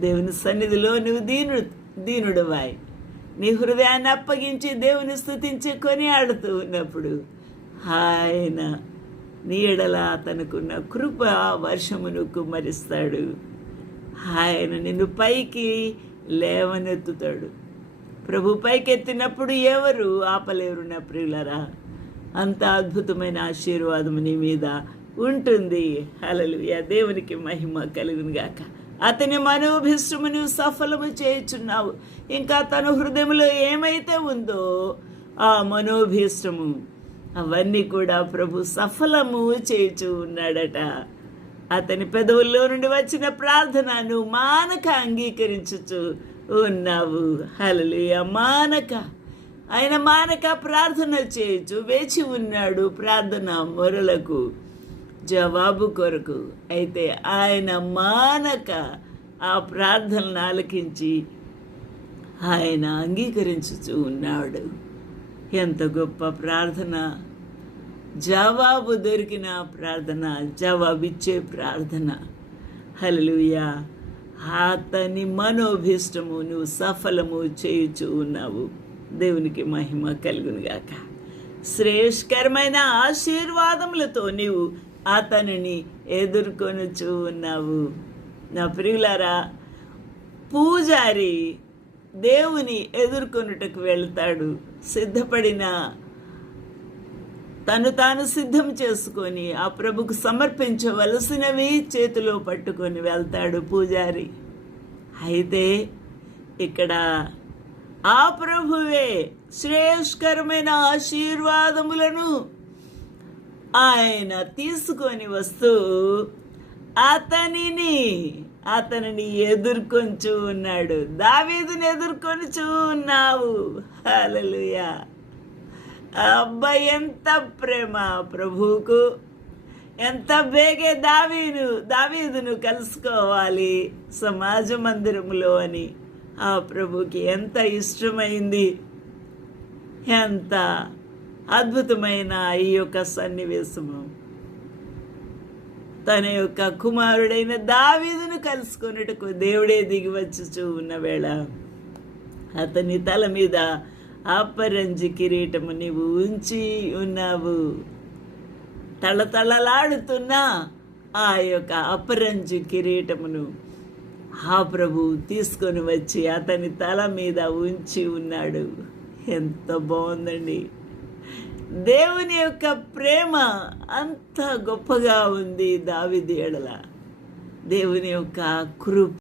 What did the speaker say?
దేవుని సన్నిధిలో నువ్వు దీనుడువాయి నీ హృదయాన్ని అప్పగించి దేవుని స్తుతించి కొనియాడుతూ ఉన్నప్పుడు ఆయన నీ ఎడల తనకున్న కృప వర్షమును కుమ్మరిస్తాడు. ఆయన నిన్ను పైకి లేవనెత్తుతాడు. ప్రభు పైకెత్తినప్పుడు ఎవరు ఆపలేరు నా ప్రియులరా. అంత అద్భుతమైన ఆశీర్వాదం నీ మీద ఉంటుంది. హల్లెలూయా. దేవునికి మహిమ కలుగును గాక. అతని మనోభిష్టమును సఫలము చేయుచున్నావు. ఇంకా తన హృదయంలో ఏమైతే ఉందో ఆ మనోభీష్టము అవన్నీ కూడా ప్రభు సఫలము చేయుచు ఉన్నాడట. అతని పెదవుల్లో నుండి వచ్చిన ప్రార్థనను మానక అంగీకరించుచు ఉన్నావు. హల్లెలూయా. ఆయన మానక ప్రార్థన చేయొచ్చు, వేచి ఉన్నాడు ప్రార్థన మొరలకు జవాబు కొరకు. అయితే ఆయన మానక ఆ ప్రార్థనను ఆలకించి ఆయన అంగీకరించుచూ ఉన్నాడు. ఎంత గొప్ప ప్రార్థన! జవాబు దొరికిన ప్రార్థన, జవాబిచ్చే ప్రార్థన. హల్లెలూయా. అతని మనోభీష్టము నువ్వు సఫలము చేయుచూ ఉన్నావు. దేవునికి మహిమ కలుగునుగాక. శ్రేష్కరమైన ఆశీర్వాదములతో నీవు అతనిని ఎదుర్కొనుచూ ఉన్నావు. నా ప్రియులారా, పూజారి దేవుని ఎదుర్కొనుటకు వెళ్తాడు. సిద్ధపడిన తను తాను సిద్ధం చేసుకొని ఆ ప్రభుకు సమర్పించవలసినవి చేతిలో పట్టుకొని వెళ్తాడు పూజారి. అయితే ఇక్కడ ఆ ప్రభువే శ్రేష్కరమైన ఆశీర్వాదములను ఆయన తీసుకొని వస్తూ అతనిని ఎదుర్కొంచూ ఉన్నాడు. దావీదుని ఎదుర్కొనిచూ ఉన్నావు. హల్లెలూయా. అబ్బా, ఎంత ప్రేమ ప్రభువుకు! ఎంత బేగే దావీదును కలుసుకోవాలి సమాజ మందిరములో అని ఆ ప్రభుకి ఎంత ఇష్టమైంది. ఎంత అద్భుతమైన ఈ యొక్క సన్నివేశము. తన యొక్క కుమారుడైన దావీదును కలుసుకొనుటకు దేవుడే దిగి వచ్చుచూ ఉన్న వేళ అతని తల మీద అపరంజి కిరీటము నీవు ఉంచి ఉన్నావు. తళతళలాడుతున్న ఆ యొక్క అపరంజి కిరీటమును ఆ ప్రభు తీసుకొని వచ్చి అతని తల మీద ఉంచి ఉన్నాడు. ఎంత బాగుందండి! దేవుని యొక్క ప్రేమ అంత గొప్పగా ఉంది దావీదు ఎడల. దేవుని యొక్క కృప